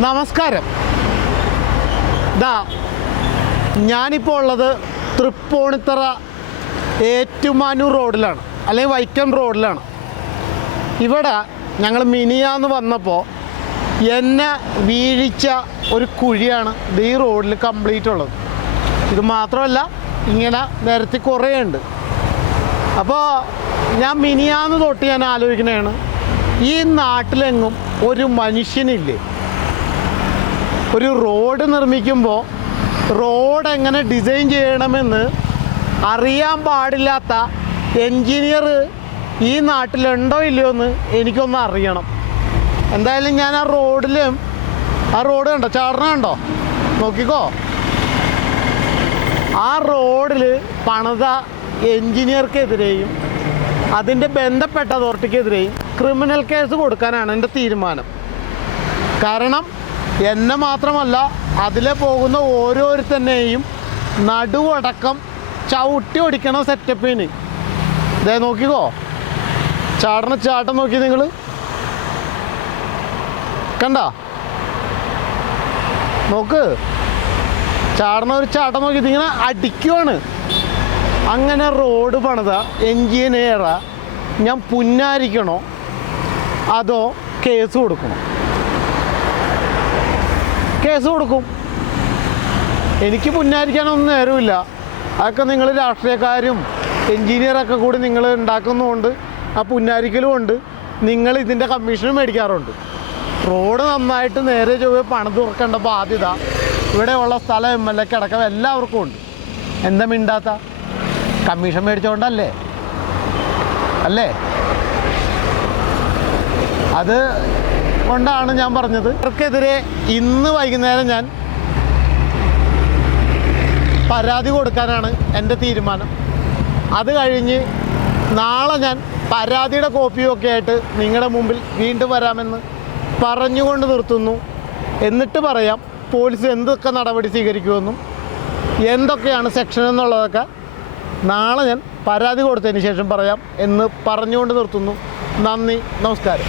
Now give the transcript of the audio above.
നമസ്കാരം. ഞാനിപ്പോൾ ഉള്ളത് തൃപ്പൂണിത്തറ ഏറ്റുമാനൂർ റോഡിലാണ്, അല്ലെങ്കിൽ വൈക്കം റോഡിലാണ്. ഇവിടെ ഞങ്ങൾ മിനിയാന്ന് വന്നപ്പോൾ എന്നെ വീഴിച്ച ഒരു കുഴിയാണ് ഈ റോഡിൽ കംപ്ലീറ്റ് ഉള്ളത്. ഇത് മാത്രമല്ല, ഇങ്ങനെ നിരത്തി കുറേ ഉണ്ട്. അപ്പോൾ ഞാൻ മിനിയാന്ന് തൊട്ട് ഞാൻ ആലോചിക്കണതാണ്, ഈ നാട്ടിലെങ്ങും ഒരു മനുഷ്യനില്ലേ? ഒരു റോഡ് നിർമ്മിക്കുമ്പോൾ റോഡ് എങ്ങനെ ഡിസൈൻ ചെയ്യണമെന്ന് അറിയാൻ പാടില്ലാത്ത എൻജിനീയർ ഈ നാട്ടിലുണ്ടോ ഇല്ലയോ എന്ന് എനിക്കൊന്ന് അറിയണം. എന്തായാലും ഞാൻ ആ റോഡ് കണ്ടോ, ചാടണ കണ്ടോ, നോക്കിക്കോ. ആ റോഡിൽ പണിത എൻജിനീയർക്കെതിരെയും അതിൻ്റെ ബന്ധപ്പെട്ട അതോറിറ്റിക്കെതിരെയും ക്രിമിനൽ കേസ് കൊടുക്കാനാണ് എൻ്റെ തീരുമാനം. കാരണം എന്നെ മാത്രമല്ല, അതിലെ പോകുന്ന ഓരോരുത്തന്നെയും നടുവടക്കം ചവിട്ടി ഓടിക്കണ സെറ്റപ്പിന്. ഇതേ നോക്കിക്കോ, ചാട്ടം നോക്കി നിങ്ങൾ കണ്ട, നോക്ക്, ഒരു ചാട്ടം നോക്കി ഇതിങ്ങനെ അടിക്കുവാണ്. അങ്ങനെ റോഡ് പണിത എൻജിനീയറെ ഞാൻ പുന്നാരിക്കണോ അതോ കേസ് കൊടുക്കണോ? കേസ് കൊടുക്കും. എനിക്ക് പുന്നാരിക്കാനൊന്നും നേരമില്ല. അതൊക്കെ നിങ്ങൾ രാഷ്ട്രീയക്കാരും എൻജിനീയറൊക്കെ കൂടി നിങ്ങൾ ഉണ്ടാക്കുന്നതുകൊണ്ട് ആ പുന്നാരിക്കലും കൊണ്ട് നിങ്ങൾ ഇതിൻ്റെ കമ്മീഷനും മേടിക്കാറുണ്ട്. റോഡ് നന്നായിട്ട് നേരെ ചൊവ്വേ പണിത് തുറക്കേണ്ട ബാധ്യത ഇവിടെയുള്ള സ്ഥലം MLA അടക്കം എല്ലാവർക്കും ഉണ്ട്. എന്താ മിണ്ടാത്ത? കമ്മീഷൻ മേടിച്ചോണ്ടല്ലേ അല്ലേ? അത് കൊണ്ടാണ് ഞാൻ പറഞ്ഞത്. ഇവർക്കെതിരെ ഇന്ന് വൈകുന്നേരം ഞാൻ പരാതി കൊടുക്കാനാണ് എൻ്റെ തീരുമാനം. അത് കഴിഞ്ഞ് നാളെ ഞാൻ പരാതിയുടെ കോപ്പിയൊക്കെ ആയിട്ട് നിങ്ങളുടെ മുമ്പിൽ വീണ്ടും വരാമെന്ന് പറഞ്ഞുകൊണ്ട് നിർത്തുന്നു. എന്നിട്ട് പറയാം പോലീസ് എന്തൊക്കെ നടപടി സ്വീകരിക്കുമെന്നും എന്തൊക്കെയാണ് സെക്ഷൻ എന്നുള്ളതൊക്കെ നാളെ ഞാൻ പരാതി കൊടുത്തതിന് ശേഷം പറയാം എന്ന് പറഞ്ഞുകൊണ്ട് നിർത്തുന്നു. നന്ദി, നമസ്കാരം.